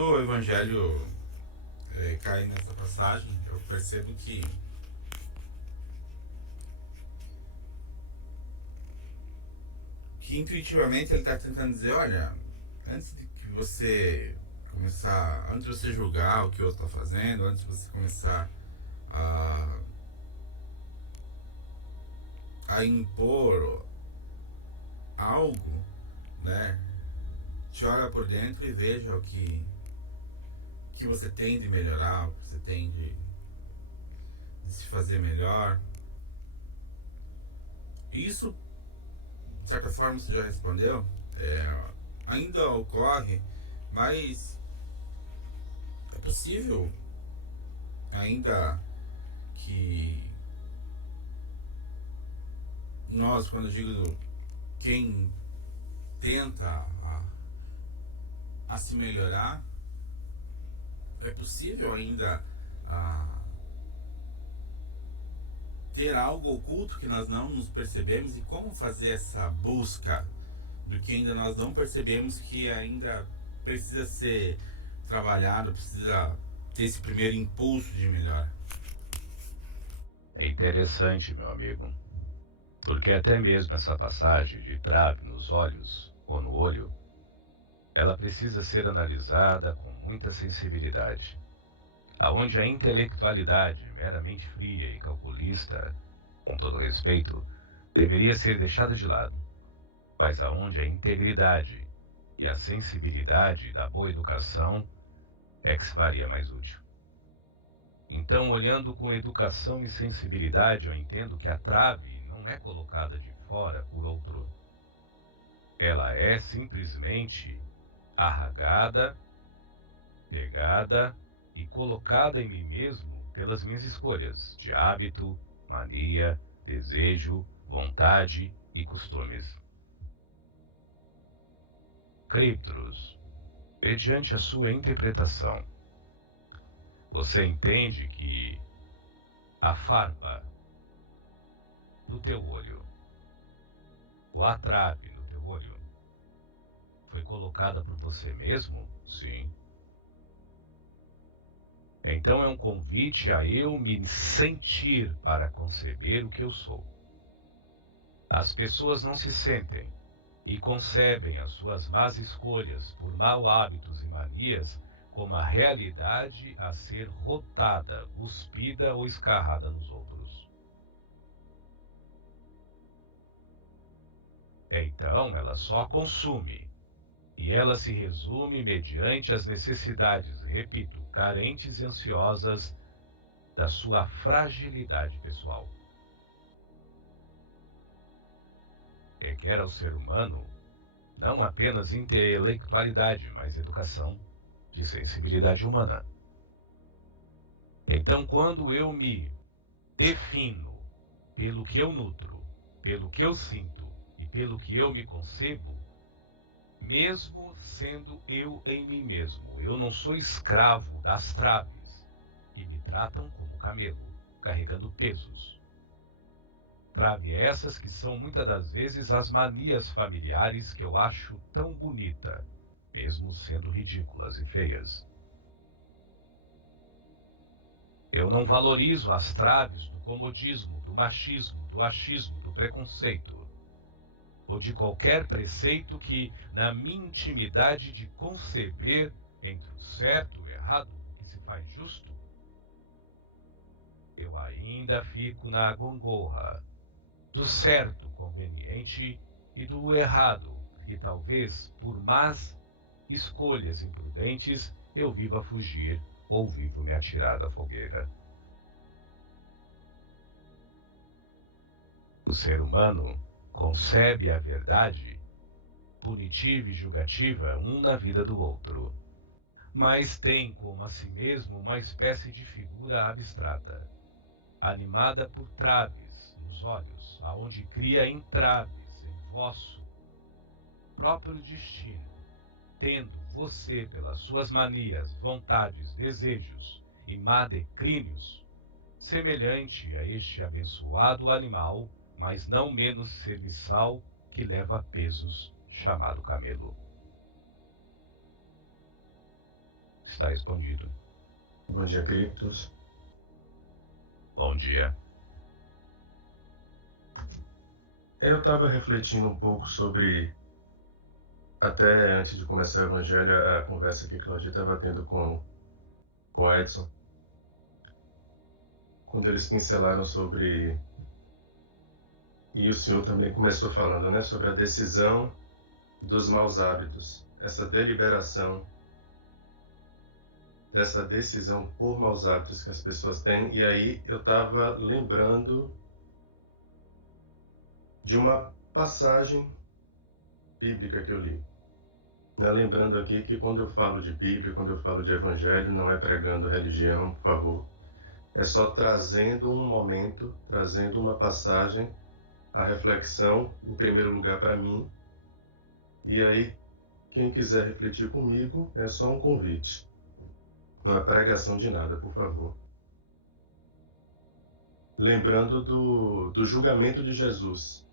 quando o evangelho cai nessa passagem, eu percebo que intuitivamente ele está tentando dizer, olha, antes de que você começar, antes de você julgar o que o outro está fazendo, antes de você começar a, a impor algo, né, te olha por dentro e veja o que você tem de melhorar, o que você tem de se fazer melhor. Isso, de certa forma, você já respondeu. Ainda ocorre, mas é possível ainda que nós, quando eu digo quem tenta a se melhorar, é possível ainda ter algo oculto que nós não nos percebemos, e como fazer essa busca do que ainda nós não percebemos, que ainda precisa ser trabalhado, precisa ter esse primeiro impulso de melhor. É interessante, meu amigo, porque até mesmo essa passagem de trave nos olhos ou no olho, ela precisa ser analisada com muita sensibilidade, aonde a intelectualidade meramente fria e calculista, com todo respeito, deveria ser deixada de lado, mas aonde a integridade e a sensibilidade da boa educação é que se faria mais útil. Então, olhando com educação e sensibilidade, eu entendo que a trave não é colocada de fora por outro. Ela é simplesmente arragada, pegada e colocada em mim mesmo pelas minhas escolhas de hábito, mania, desejo, vontade e costumes. Criptros, mediante a sua interpretação, você entende que a farpa do teu olho, ou a trave no teu olho, foi colocada por você mesmo? Sim. Então é um convite a eu me sentir para conceber o que eu sou. As pessoas não se sentem e concebem as suas más escolhas por mau hábitos e manias como a realidade a ser rotada, cuspida ou escarrada nos outros. Então ela só consome, e ela se resume mediante as necessidades, repito, carentes e ansiosas da sua fragilidade pessoal. Requer ao ser humano não apenas intelectualidade, mas educação de sensibilidade humana. Então, quando eu me defino pelo que eu nutro, pelo que eu sinto e pelo que eu me concebo, mesmo sendo eu em mim mesmo, eu não sou escravo das traves que me tratam como camelo, carregando pesos. Trave essas que são muitas das vezes as manias familiares que eu acho tão bonita, mesmo sendo ridículas e feias. Eu não valorizo as traves do comodismo, do machismo, do achismo, do preconceito, ou de qualquer preceito que, na minha intimidade de conceber entre o certo e o errado, o que se faz justo, eu ainda fico na gangorra do certo conveniente e do errado, que talvez, por más escolhas imprudentes, eu viva fugir ou vivo me atirar da fogueira. O ser humano concebe a verdade punitiva e julgativa um na vida do outro, mas tem como a si mesmo uma espécie de figura abstrata, animada por traves nos olhos, aonde cria entraves em vosso próprio destino, tendo você, pelas suas manias, vontades, desejos e má declínios, semelhante a este abençoado animal, mas não menos serviçal, que leva pesos, chamado camelo. está respondido. Bom dia, criptos. Bom dia. Eu estava refletindo um pouco sobre, até antes de começar o evangelho, a conversa que Claudia estava tendo com o Edson, quando eles pincelaram sobre, e o senhor também começou falando, né, sobre a decisão dos maus hábitos, essa deliberação, dessa decisão por maus hábitos que as pessoas têm. E aí eu estava lembrando de uma passagem bíblica que eu li. Né? Lembrando aqui que quando eu falo de Bíblia, quando eu falo de Evangelho, não é pregando religião, por favor. É só trazendo um momento, trazendo uma passagem, a reflexão, em primeiro lugar para mim. E aí, quem quiser refletir comigo, é só um convite. Não é pregação de nada, por favor. Lembrando do julgamento de Jesus.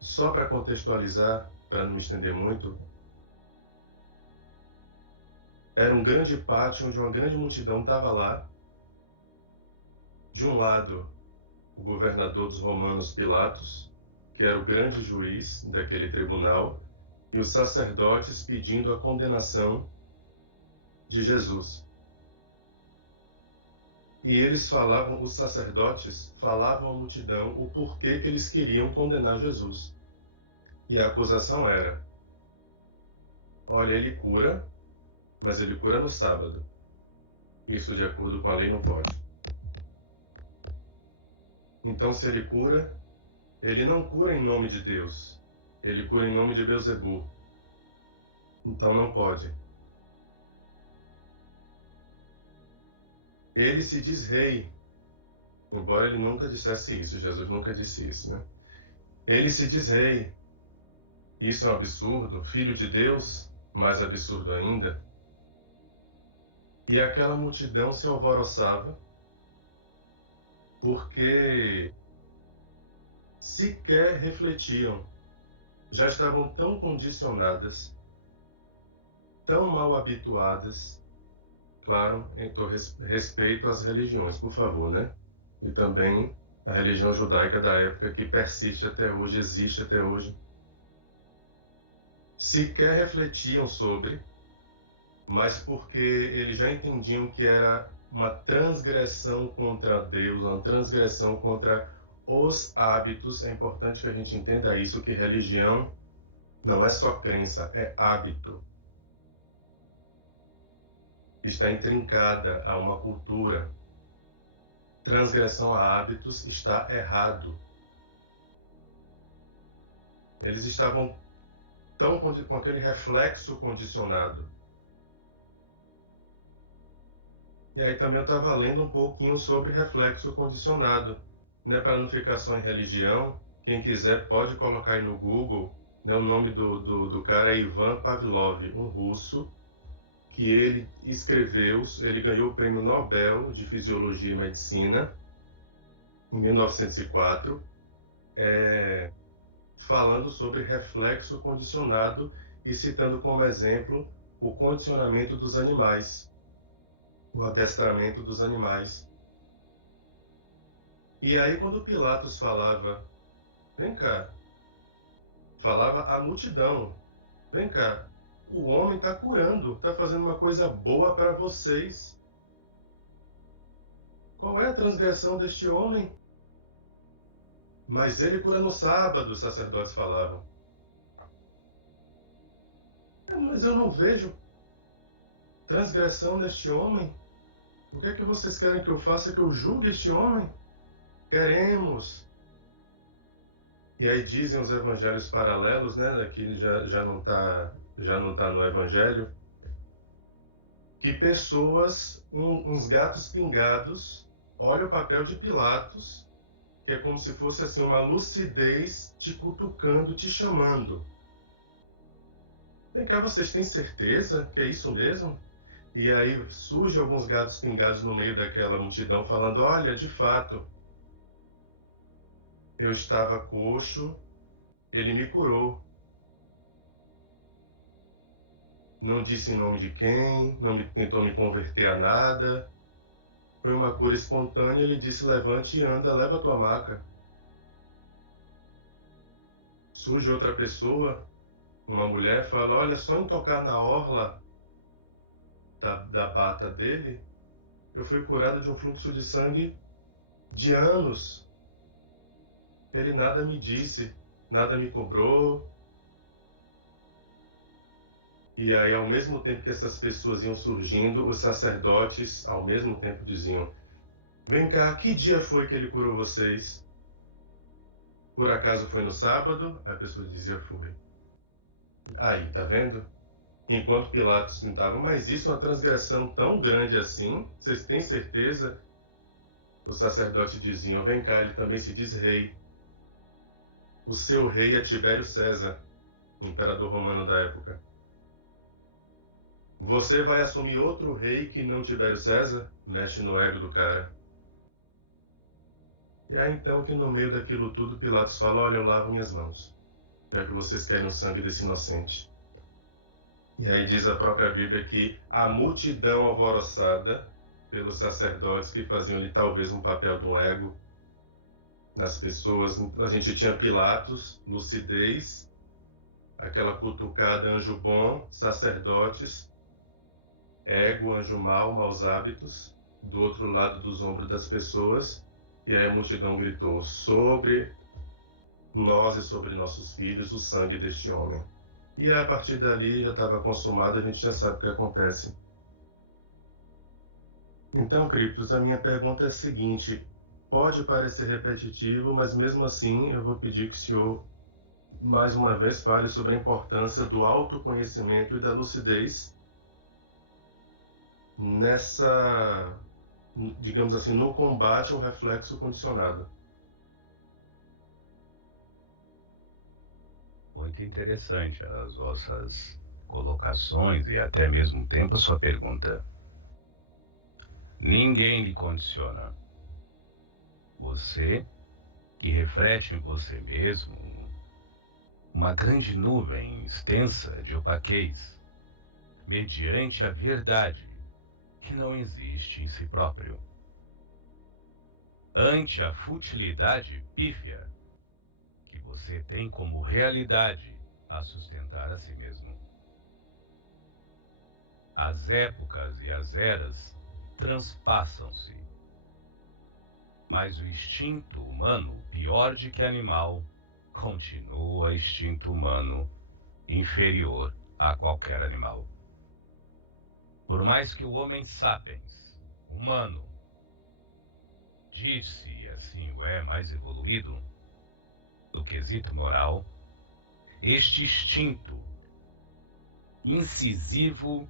Só para contextualizar, para não me estender muito, era um grande pátio onde uma grande multidão estava lá. De um lado, o governador dos romanos Pilatos, que era o grande juiz daquele tribunal, e os sacerdotes pedindo a condenação de Jesus. E eles falavam, os sacerdotes falavam à multidão o porquê que eles queriam condenar Jesus. E a acusação era: olha, ele cura, mas ele cura no sábado. Isso, de acordo com a lei, não pode. Então, se ele cura, ele não cura em nome de Deus. Ele cura em nome de Beelzebul. Então não pode. Ele se diz rei, embora ele nunca dissesse isso, Jesus nunca disse isso, né? Ele se diz rei. Isso é um absurdo. Filho de Deus, mais absurdo ainda. E aquela multidão se alvoroçava porque sequer refletiam. Já estavam tão condicionadas, tão mal habituadas. Claro, em respeito às religiões, por favor, né? E também a religião judaica da época que persiste até hoje, existe até hoje. Sequer refletiam sobre, mas porque eles já entendiam que era uma transgressão contra Deus, uma transgressão contra os hábitos. É importante que a gente entenda isso, que religião não é só crença, é hábito. Está intrincada a uma cultura. Transgressão a hábitos está errado. Eles estavam tão com aquele reflexo condicionado. E aí também eu estava lendo um pouquinho sobre reflexo condicionado, né, para não ficar só em religião. Quem quiser pode colocar aí no Google, né, o nome do cara é Ivan Pavlov, um russo, que ele escreveu, ele ganhou o Prêmio Nobel de Fisiologia e Medicina em 1904, falando sobre reflexo condicionado e citando como exemplo o condicionamento dos animais, o adestramento dos animais. E aí quando Pilatos falava, vem cá, falava à multidão, vem cá, o homem está curando, está fazendo uma coisa boa para vocês. Qual é a transgressão deste homem? Mas ele cura no sábado, os sacerdotes falavam. Mas eu não vejo transgressão neste homem. O que é que vocês querem que eu faça? Que eu julgue este homem? Queremos. E aí dizem os evangelhos paralelos, né? Aqui já não tá no evangelho, que pessoas, uns gatos pingados, olham o papel de Pilatos, que é como se fosse assim uma lucidez te cutucando, te chamando. Vem cá, vocês têm certeza que é isso mesmo? E aí surgem alguns gatos pingados no meio daquela multidão falando, olha, de fato, eu estava coxo, ele me curou. não disse em nome de quem, não tentou me converter a nada. Foi uma cura espontânea, ele disse, levante e anda, leva a tua maca. Surge outra pessoa, uma mulher, fala, olha, só em tocar na orla da bata dele, eu fui curada de um fluxo de sangue de anos. Ele nada me disse, nada me cobrou. E aí, ao mesmo tempo que essas pessoas iam surgindo, os sacerdotes, ao mesmo tempo, diziam, vem cá, que dia foi que ele curou vocês? Por acaso foi no sábado? A pessoa dizia, foi. Aí, tá vendo? Enquanto Pilatos tentava, mas isso é uma transgressão tão grande assim? Vocês têm certeza? Os sacerdotes diziam, vem cá, ele também se diz rei. O seu rei é Tibério César, imperador romano da época. Você vai assumir outro rei que não Tibério César? Mexe no ego do cara. E aí então que no meio daquilo tudo Pilatos fala, olha, eu lavo minhas mãos, já que vocês querem o sangue desse inocente. E aí diz a própria Bíblia que a multidão alvoroçada pelos sacerdotes que faziam ali talvez um papel do ego nas pessoas. A gente tinha Pilatos, lucidez, aquela cutucada anjo bom, sacerdotes, ego, anjo mau, maus hábitos, do outro lado dos ombros das pessoas. E aí a multidão gritou, sobre nós e sobre nossos filhos, o sangue deste homem. E a partir dali já estava consumado, a gente já sabe o que acontece. Então, Criptos, a minha pergunta é a seguinte, pode parecer repetitivo, mas mesmo assim eu vou pedir que o senhor, mais uma vez, fale sobre a importância do autoconhecimento e da lucidez nessa, digamos assim, no combate ao reflexo condicionado. Muito interessante as vossas colocações e até mesmo tempo a sua pergunta. Ninguém lhe condiciona. Você, que reflete em você mesmo uma grande nuvem extensa de opaquez, mediante a verdade que não existe em si próprio. Ante a futilidade pífia que você tem como realidade a sustentar a si mesmo. As épocas e as eras transpassam-se, mas o instinto humano, pior de que animal, continua instinto humano inferior a qualquer animal. Por mais que o homem sapiens, humano, diz-se e assim o é mais evoluído, no quesito moral, este instinto incisivo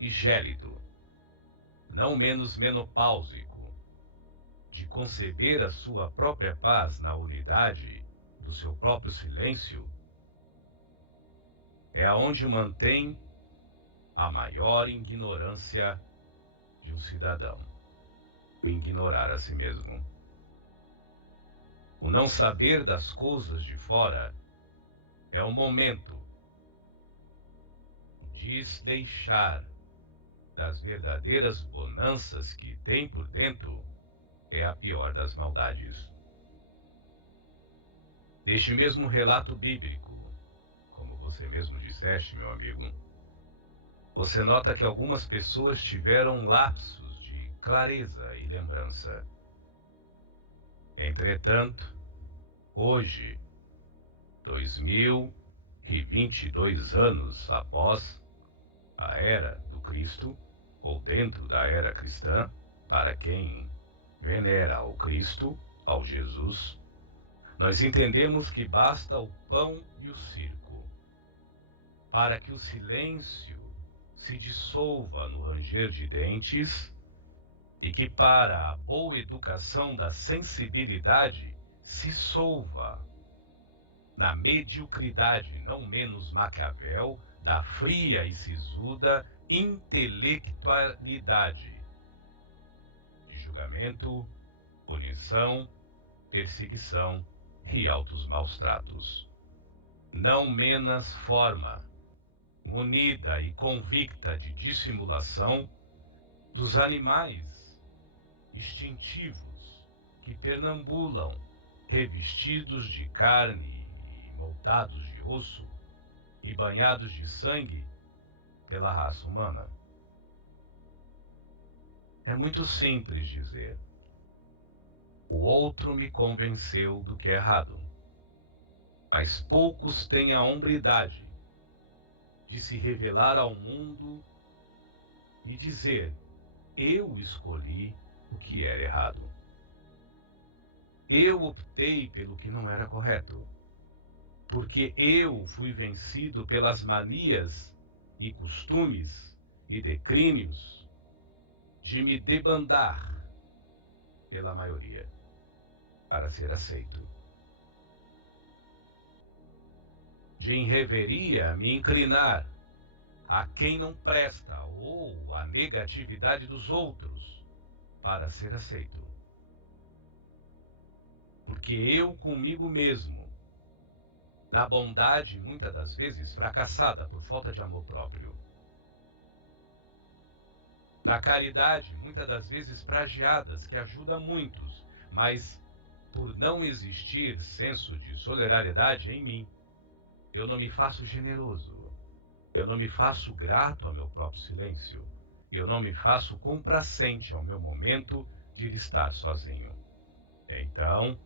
e gélido, não menos menopáusico, de conceber a sua própria paz na unidade do seu próprio silêncio, é aonde mantém a maior ignorância de um cidadão, o ignorar a si mesmo. O não saber das coisas de fora é o momento de se deixar das verdadeiras bonanças que tem por dentro, é a pior das maldades. Este mesmo relato bíblico, como você mesmo disseste, meu amigo, você nota que algumas pessoas tiveram lapsos de clareza e lembrança. Entretanto, hoje, 2022 anos após a era do Cristo, ou dentro da era cristã, para quem venera ao Cristo, ao Jesus, nós entendemos que basta o pão e o circo para que o silêncio se dissolva no ranger de dentes e que para a boa educação da sensibilidade se solva na mediocridade não menos Maquiavel da fria e sisuda intelectualidade de julgamento, punição, perseguição e altos maus tratos. Não menos forma munida e convicta de dissimulação, dos animais instintivos que perambulam revestidos de carne e moldados de osso e banhados de sangue pela raça humana. É muito simples dizer: o outro me convenceu do que é errado. Mas poucos têm a hombridade de se revelar ao mundo e dizer: eu escolhi o que era errado. Eu optei pelo que não era correto, porque eu fui vencido pelas manias e costumes e declínios de me debandar pela maioria para ser aceito. De em reveria me inclinar a quem não presta ou a negatividade dos outros para ser aceito. Porque eu comigo mesmo, na bondade muitas das vezes fracassada por falta de amor próprio, na caridade muitas das vezes pragiadas que ajuda muitos, mas por não existir senso de solidariedade em mim, eu não me faço generoso, eu não me faço grato ao meu próprio silêncio, eu não me faço complacente ao meu momento de estar sozinho. Então,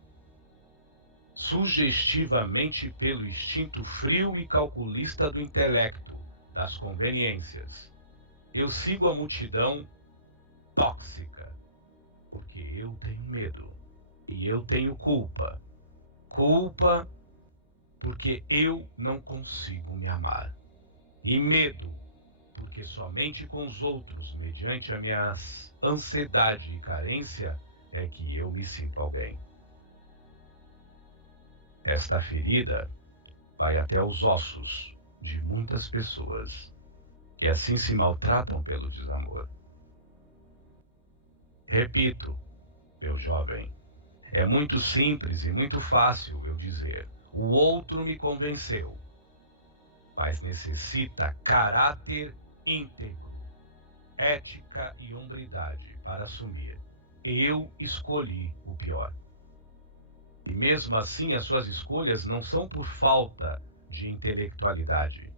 sugestivamente pelo instinto frio e calculista do intelecto, das conveniências, eu sigo a multidão tóxica, porque eu tenho medo e eu tenho culpa. Culpa porque eu não consigo me amar. E medo, porque somente com os outros, mediante a minha ansiedade e carência, é que eu me sinto alguém. Esta ferida vai até os ossos de muitas pessoas, e assim se maltratam pelo desamor. Repito, meu jovem, é muito simples e muito fácil eu dizer: o outro me convenceu, mas necessita caráter íntegro, ética e hombridade para assumir: eu escolhi o pior. E mesmo assim as suas escolhas não são por falta de intelectualidade,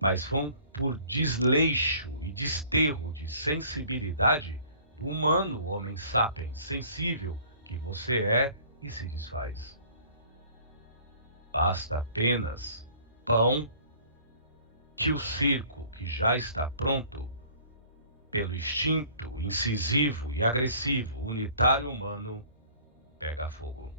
mas vão por desleixo e desterro de sensibilidade do humano homem sapiens sensível que você é e se desfaz. Basta apenas pão que o circo, que já está pronto, pelo instinto incisivo e agressivo unitário humano, pega fogo.